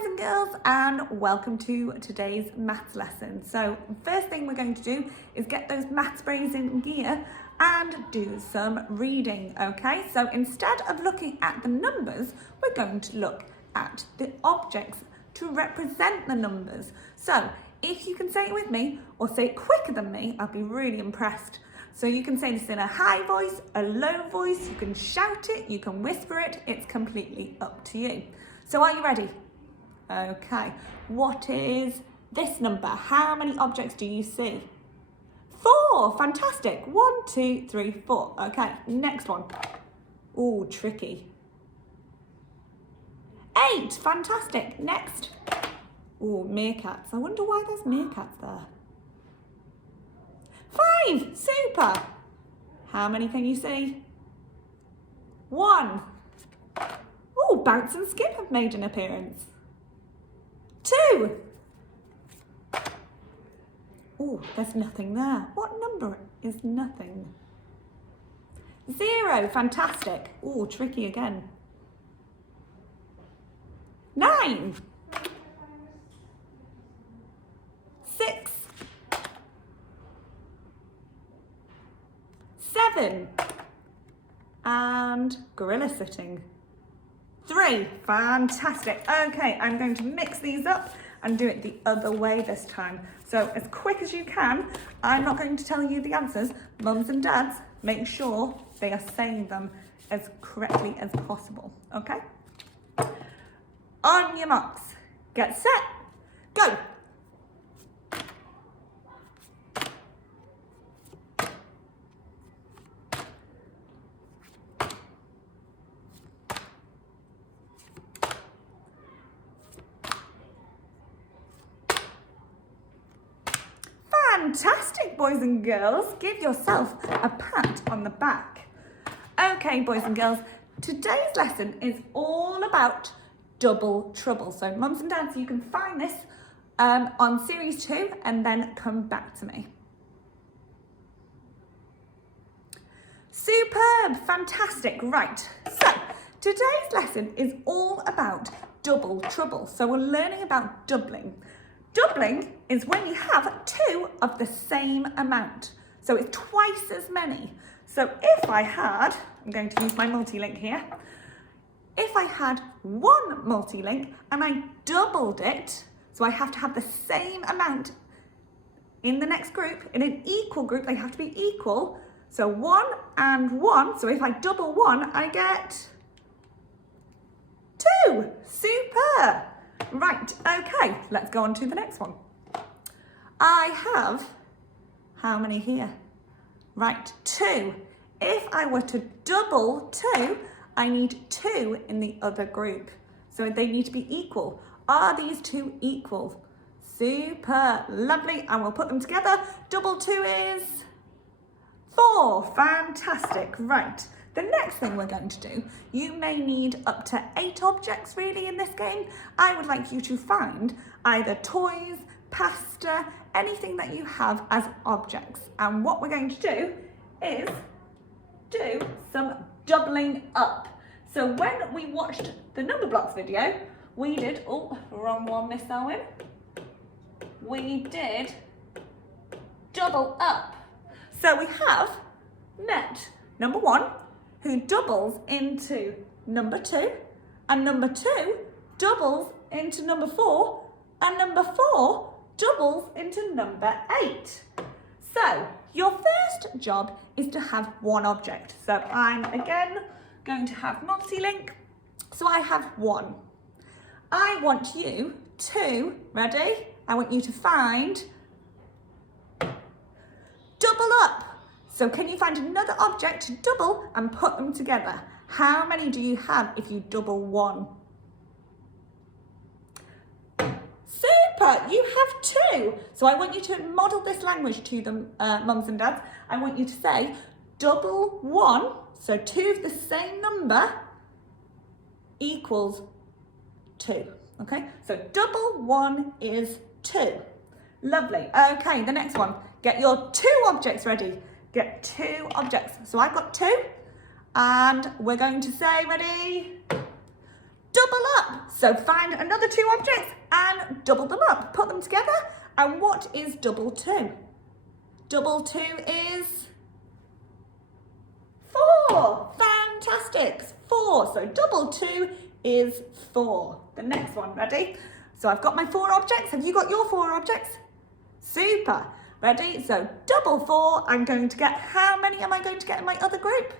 boys and girls, and welcome to today's maths lesson. So first thing we're going to do is get those maths brains in gear and do some reading, okay? So instead of looking at the numbers, we're going to look at the objects to represent the numbers. So if you can say it with me or say it quicker than me, I'll be really impressed. So you can say this in a high voice, a low voice, you can shout it, you can whisper it, it's completely up to you. So are you ready? Okay, what is this number? How many objects do you see? 4, fantastic. 1, 2, 3, 4. Okay, next one. Oh, tricky. 8, fantastic. Next. Oh, meerkats. I wonder why there's meerkats there. 5, super. How many can you see? 1. Oh, Bounce and Skip have made an appearance. 2. Oh, there's nothing there. What number is nothing? 0, fantastic. Oh, tricky again. 9. 6. 7. And gorilla sitting. 3, fantastic. Okay, I'm going to mix these up and do it the other way this time. So as quick as you can, I'm not going to tell you the answers. Mums and dads, make sure they are saying them as correctly as possible, okay? On your marks, get set, go. Fantastic, boys and girls. Give yourself a pat on the back. Okay, boys and girls, today's lesson is all about double trouble. So mums and dads, you can find this on series 2 and then come back to me. Superb, fantastic. Right, so today's lesson is all about double trouble. So we're learning about doubling. Doubling is when you have 2 of the same amount. So it's twice as many. So if I had, I'm going to use my multi-link here. If I had 1 multi-link and I doubled it, so I have to have the same amount in the next group, in an equal group, they have to be equal. So 1 and 1, so if I double 1, I get 2. Super. Right, okay, let's go on to the next one. I have, how many here? Right, 2. If I were to double 2, I need 2 in the other group. So they need to be equal. Are these 2 equal? Super, lovely, and we'll put them together. Double 2 is 4, fantastic, right. The next thing we're going to do, you may need up to 8 objects really in this game. I would like you to find either toys, pasta, anything that you have as objects. And what we're going to do is do some doubling up. So when we watched the number blocks video, we did, oh, wrong one, Miss Owen. We did double up. So we have met number 1, who doubles into number 2, and number 2 doubles into number 4, and number 4 doubles into number 8. So your first job is to have 1 object. So I'm again going to have multi-link. So I have 1. I want you to, ready? I want you to find double up. So can you find another object to double and put them together? How many do you have if you double 1? Super, you have 2. So I want you to model this language to them, mums and dads. I want you to say double 1, so 2 of the same number equals 2, okay? So double 1 is 2. Lovely, okay, the next one. Get your 2 objects ready. Get 2 objects. So I've got 2, and we're going to say, ready? double up. So find another two objects and double them up. Put them together. And what is double two? Double two is 4. Fantastic. 4. So double two is 4. The next one, ready? So I've got my 4 objects. Have you got your 4 objects? Super. Ready? So double 4, I'm going to get, how many am I going to get in my other group?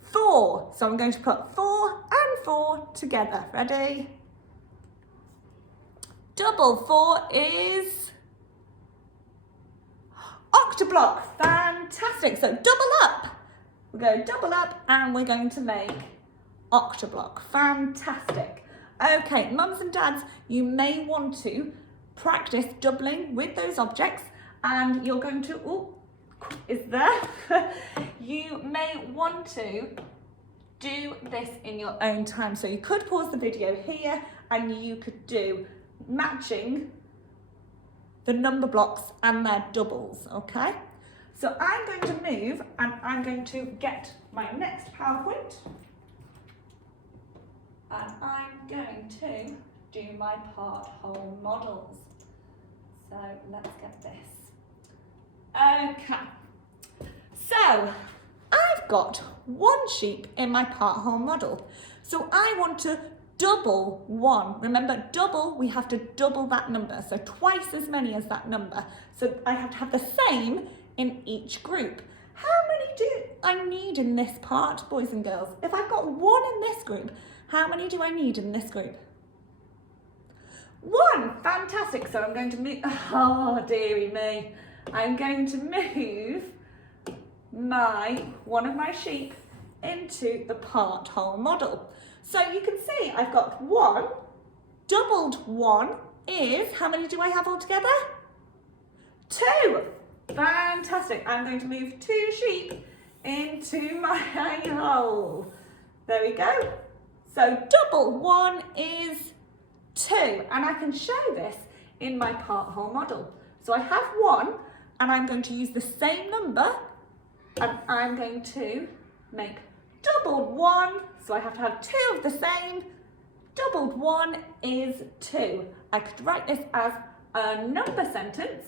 4. So I'm going to put 4 and 4 together. Ready? Double 4 is octoblock. Fantastic. So double up. We're going to double up and we're going to make octoblock. Fantastic. Okay, mums and dads, you may want to practice doubling with those objects, and you're going to, oh, is there? You may want to do this in your own time. So you could pause the video here and you could do matching the number blocks and their doubles, okay? So I'm going to move and I'm going to get my next PowerPoint. And I'm going to do my part whole models. So let's get this. Okay. So I've got 1 sheep in my part whole model. So I want to double 1. Remember, double, we have to double that number. So twice as many as that number. So I have to have the same in each group. How many do I need in this part, boys and girls? If I've got 1 in this group, how many do I need in this group? 1, fantastic. So I'm going to move, oh dearie me. I'm going to move one of my sheep into the part whole model. So you can see I've got 1, doubled 1 is, how many do I have altogether? 2. Fantastic. I'm going to move 2 sheep into my hole. There we go. So double 1 is 2, and I can show this in my part whole model. So I have 1, and I'm going to use the same number, and I'm going to make doubled 1, so I have to have 2 of the same. Doubled 1 is 2. I could write this as a number sentence.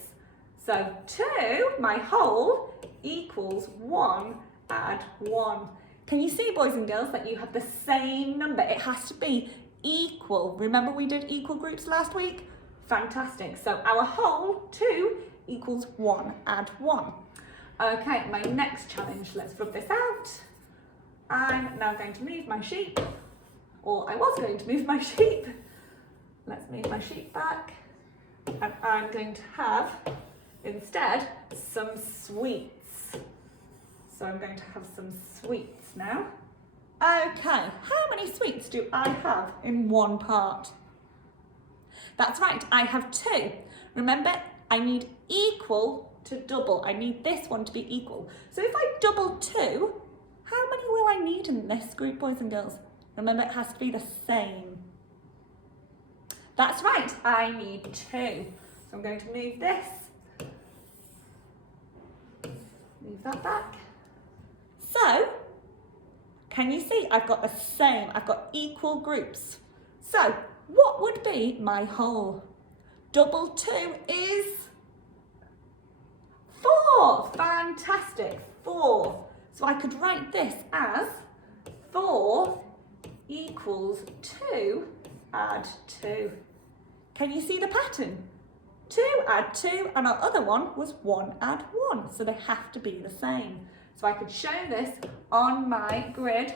So 2, my whole, equals 1, add 1. Can you see, boys and girls, that you have the same number? It has to be equal. Remember we did equal groups last week? Fantastic. So our whole, 2, equals 1, add 1. Okay, my next challenge, let's rub this out. I'm now going to move my sheep, or I was going to move my sheep. Let's move my sheep back. And I'm going to have, instead, some sweets. So I'm going to have some sweets now. Okay, how many sweets do I have in one part? That's right, I have 2. Remember, I need equal to double. I need this one to be equal. So if I double 2, how many will I need in this group, boys and girls? Remember, it has to be the same. That's right, I need 2. So I'm going to move this. Move that back. So, can you see I've got the same, I've got equal groups. So, what would be my whole? Double 2 is 4. Fantastic, 4. So I could write this as 4 equals 2, add 2. Can you see the pattern? 2 add 2, and our other one was 1 add 1. So they have to be the same. So I could show this on my grid,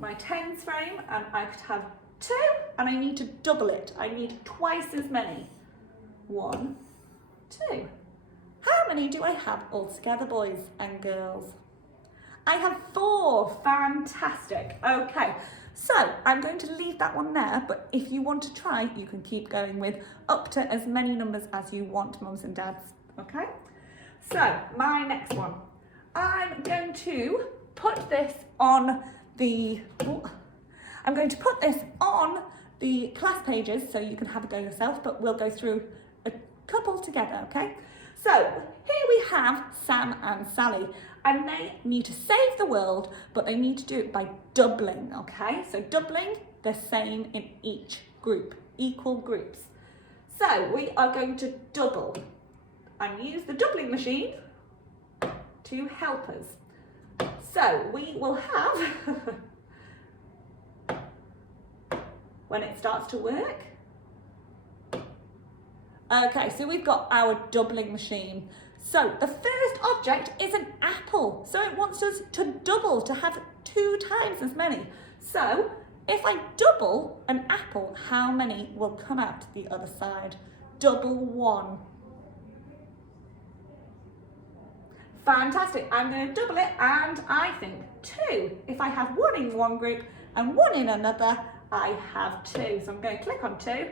my tens frame, and I could have 2, and I need to double it. I need twice as many. 1, 2. How many do I have altogether, boys and girls? I have 4. Fantastic. Okay, so I'm going to leave that one there, but if you want to try, you can keep going with up to as many numbers as you want, mums and dads. Okay, so my next one. I'm going to put this on the, I'm going to put this on the class pages so you can have a go yourself, but we'll go through a couple together, okay? So here we have Sam and Sally, and they need to save the world, but they need to do it by doubling, okay? So doubling the same in each group, equal groups. So we are going to double and use the doubling machine to help us. So we will have, when it starts to work, okay, so we've got our doubling machine. So the first object is an apple. So it wants us to double, to have 2 times as many. So if I double an apple, how many will come out the other side? Double 1. Fantastic. I'm going to double it, and I think 2. If I have 1 in one group and 1 in another, I have 2. So I'm going to click on 2.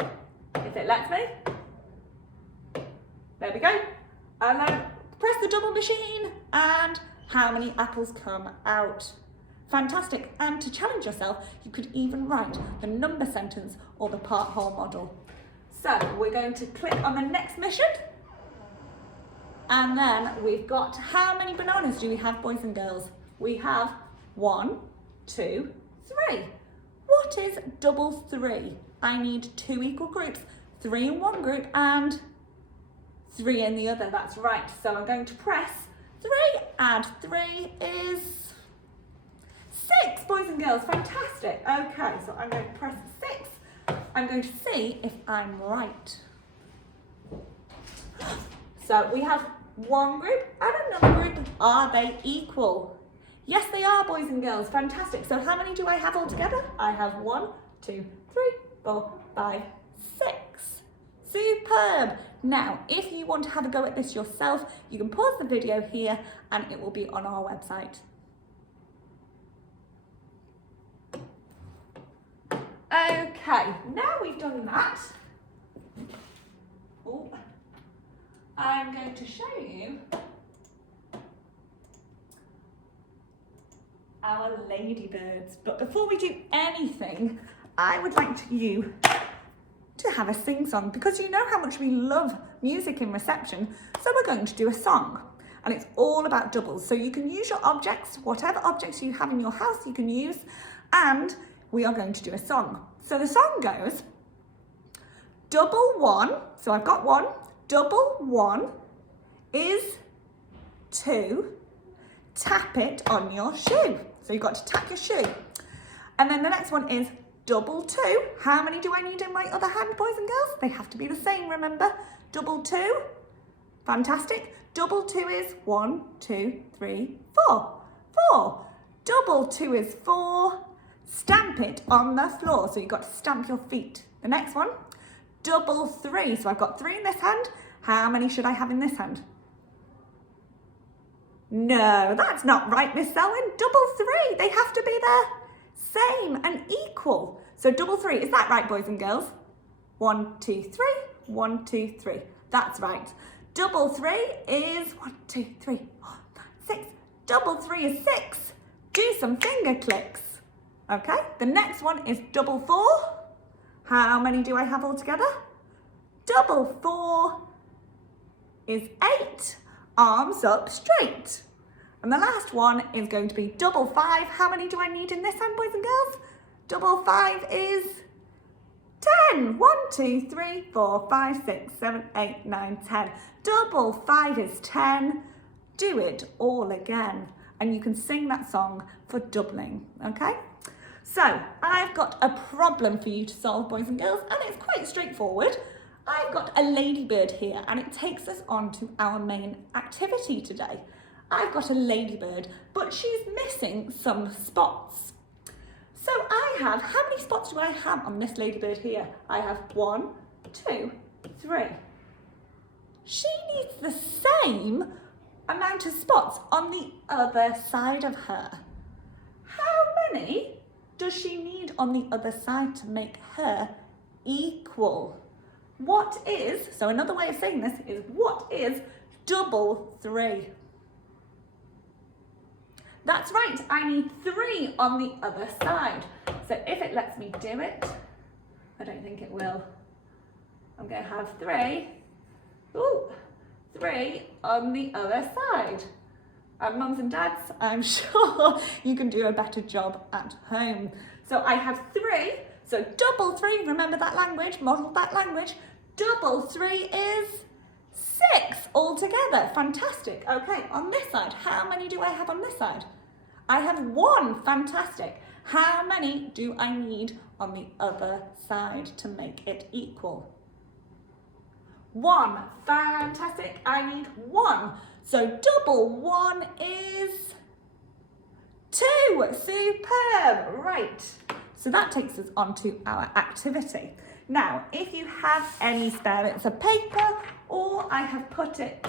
If it lets me. There we go. And then press the double machine, and how many apples come out? Fantastic. And to challenge yourself, you could even write the number sentence or the part whole model. So we're going to click on the next mission. And then we've got, how many bananas do we have, boys and girls? We have 1, 2, 3. What is double 3? I need 2 equal groups, 3 in one group and 3 in the other. That's right. So I'm going to press 3, add 3 is 6, boys and girls. Fantastic. Okay, so I'm going to press 6. I'm going to see if I'm right. So we have one group and another group. Are they equal? Yes, they are, boys and girls. Fantastic. So how many do I have altogether? I have 1, 2, 3, 4, 5, 6. Superb. Now, if you want to have a go at this yourself, you can pause the video here and it will be on our website. Okay, now we've done that, I'm going to show you our ladybirds. But before we do anything, I would like you to have a sing-song, because you know how much we love music in reception. So we're going to do a song, and it's all about doubles. So you can use your objects, whatever objects you have in your house you can use, and we are going to do a song. So the song goes, double 1, so I've got 1, double 1 is 2, tap it on your shoe. So you've got to tap your shoe. And then the next one is double 2. How many do I need in my other hand, boys and girls? They have to be the same, remember? Double 2, fantastic. Double 2 is 1, 2, 3, 4. 4. Double 2 is 4. Stamp it on the floor. So you've got to stamp your feet. The next one, double 3. So I've got 3 in this hand. How many should I have in this hand? No, that's not right, Miss Selwyn. Double 3. They have to be the same and equal. So double 3. Is that right, boys and girls? 1, 2, 3. 1, 2, 3. That's right. Double 3 is 1, 2, 3, 4, 5, 6. Double 3 is 6. Do some finger clicks. Okay, the next one is double 4. How many do I have altogether? Double 4 is 8. Arms up straight. And the last one is going to be double 5. How many do I need in this hand, boys and girls? Double 5 is 10. 1, 2, 3, 4, 5, 6, 7, 8, 9, 10. Double 5 is 10. Do it all again. And you can sing that song for doubling, okay? So I've got a problem for you to solve, boys and girls, and it's quite straightforward. I've got a ladybird here, and it takes us on to our main activity today. I've got a ladybird, but she's missing some spots. So I have, how many spots do I have on this ladybird here? I have 1, 2, 3. She needs the same amount of spots on the other side of her. How many does she need on the other side to make her equal? What is, so another way of saying this is, what is double 3? That's right, I need 3 on the other side. So if it lets me do it, I don't think it will. I'm going to have 3, 3 on the other side. And mums and dads, I'm sure you can do a better job at home. So I have 3, so double 3, remember that language, model that language. Double 3 is 6 altogether. Fantastic. Okay, on this side, how many do I have on this side? I have 1. Fantastic. How many do I need on the other side to make it equal? 1. Fantastic. I need 1. So double 1 is 2. Superb. Right. So that takes us on to our activity. Now, if you have any spare bits of paper, or I have put it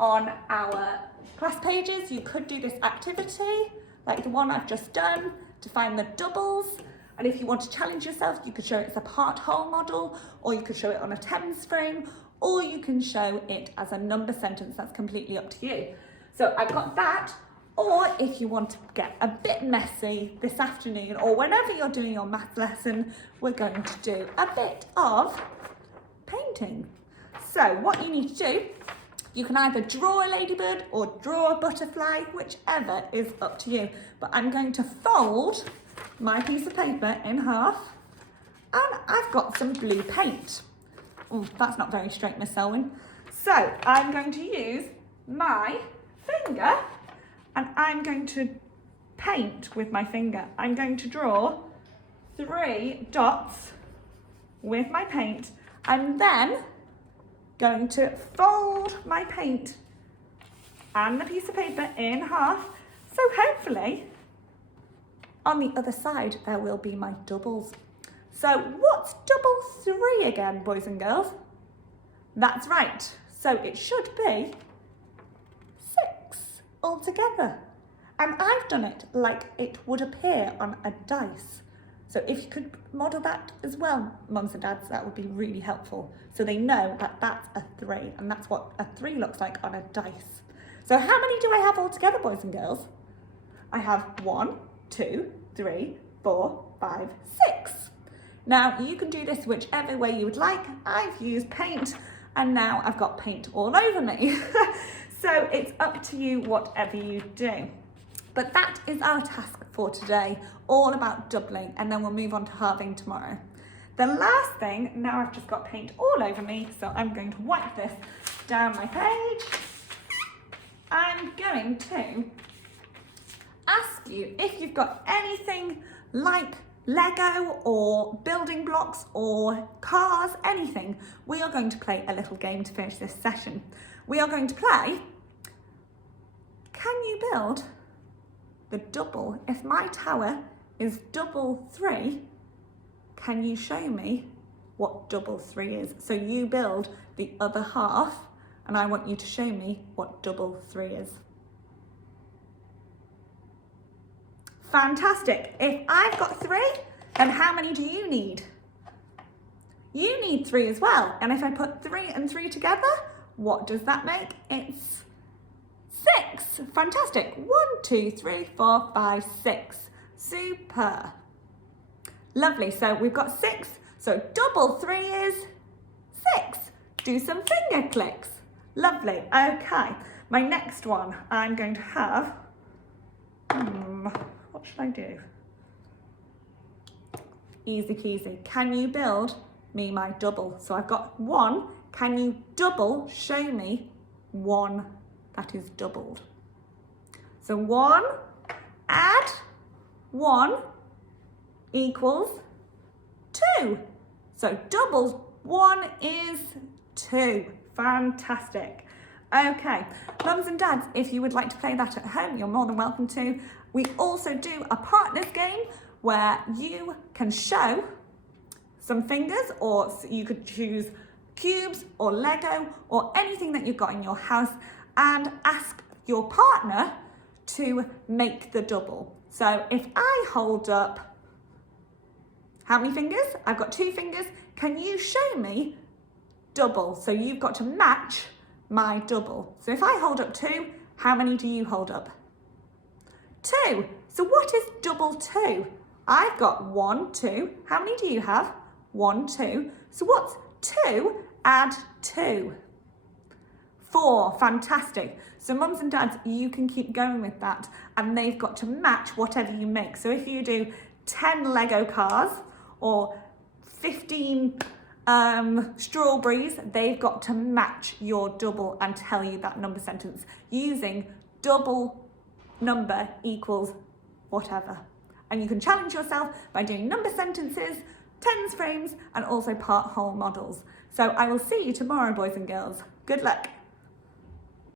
on our class pages, you could do this activity, like the one I've just done, to find the doubles. And if you want to challenge yourself, you could show it as a part-whole model, or you could show it on a tens frame, or you can show it as a number sentence. That's completely up to you. So I've got that. Or if you want to get a bit messy this afternoon, or whenever you're doing your math lesson, we're going to do a bit of painting. So what you need to do, you can either draw a ladybird or draw a butterfly, whichever is up to you. But I'm going to fold my piece of paper in half, and I've got some blue paint. Oh, that's not very straight, Miss Selwyn. So I'm going to use my finger, and I'm going to paint with my finger. I'm going to draw 3 dots with my paint, and then going to fold my paint and the piece of paper in half. So hopefully on the other side there will be my doubles. So what's double 3 again, boys and girls? That's right. So it should be 6 altogether. And I've done it like it would appear on a dice. So if you could model that as well, mums and dads, that would be really helpful. So they know that that's a 3, and that's what a 3 looks like on a dice. So how many do I have altogether, boys and girls? I have 1, 2, 3, 4, 5, 6. Now you can do this whichever way you would like. I've used paint, and now I've got paint all over me. So it's up to you whatever you do. But that is our task for today, all about doubling, and then we'll move on to halving tomorrow. The last thing, now I've just got paint all over me, so I'm going to wipe this down my page. I'm going to ask you if you've got anything like Lego or building blocks or cars, anything. We are going to play a little game to finish this session. We are going to play, can you build the double? If my tower is double 3, can you show me what double 3 is? So you build the other half, and I want you to show me what double 3 is. Fantastic. If I've got 3, then how many do you need? You need 3 as well. And if I put 3 and 3 together, what does that make? It's 6. Fantastic. 1, 2, 3, 4, 5, 6. Super. Lovely. So we've got 6. So double 3 is 6. Do some finger clicks. Lovely. Okay. My next one, I'm going to have, what should I do? Easy peasy. Can you build me my double? So I've got 1. Can you double show me 1 that is doubled? So 1 add 1 equals 2. So double 1 is 2. Fantastic. Okay, mums and dads, if you would like to play that at home, you're more than welcome to. We also do a partners game where you can show some fingers, or you could choose cubes or Lego or anything that you've got in your house, and ask your partner to make the double. So if I hold up, how many fingers? I've got 2 fingers. Can you show me double? So you've got to match my double. So if I hold up 2, how many do you hold up? 2. So what is double 2? I've got 1, 2. How many do you have? 1, 2. So what's 2 add 2? 4. Fantastic. So mums and dads, you can keep going with that, and they've got to match whatever you make. So if you do 10 Lego cars or 15 strawberries, they've got to match your double and tell you that number sentence using double number equals whatever. And you can challenge yourself by doing number sentences, tens frames, and also part whole models. So I will see you tomorrow, boys and girls. Good luck.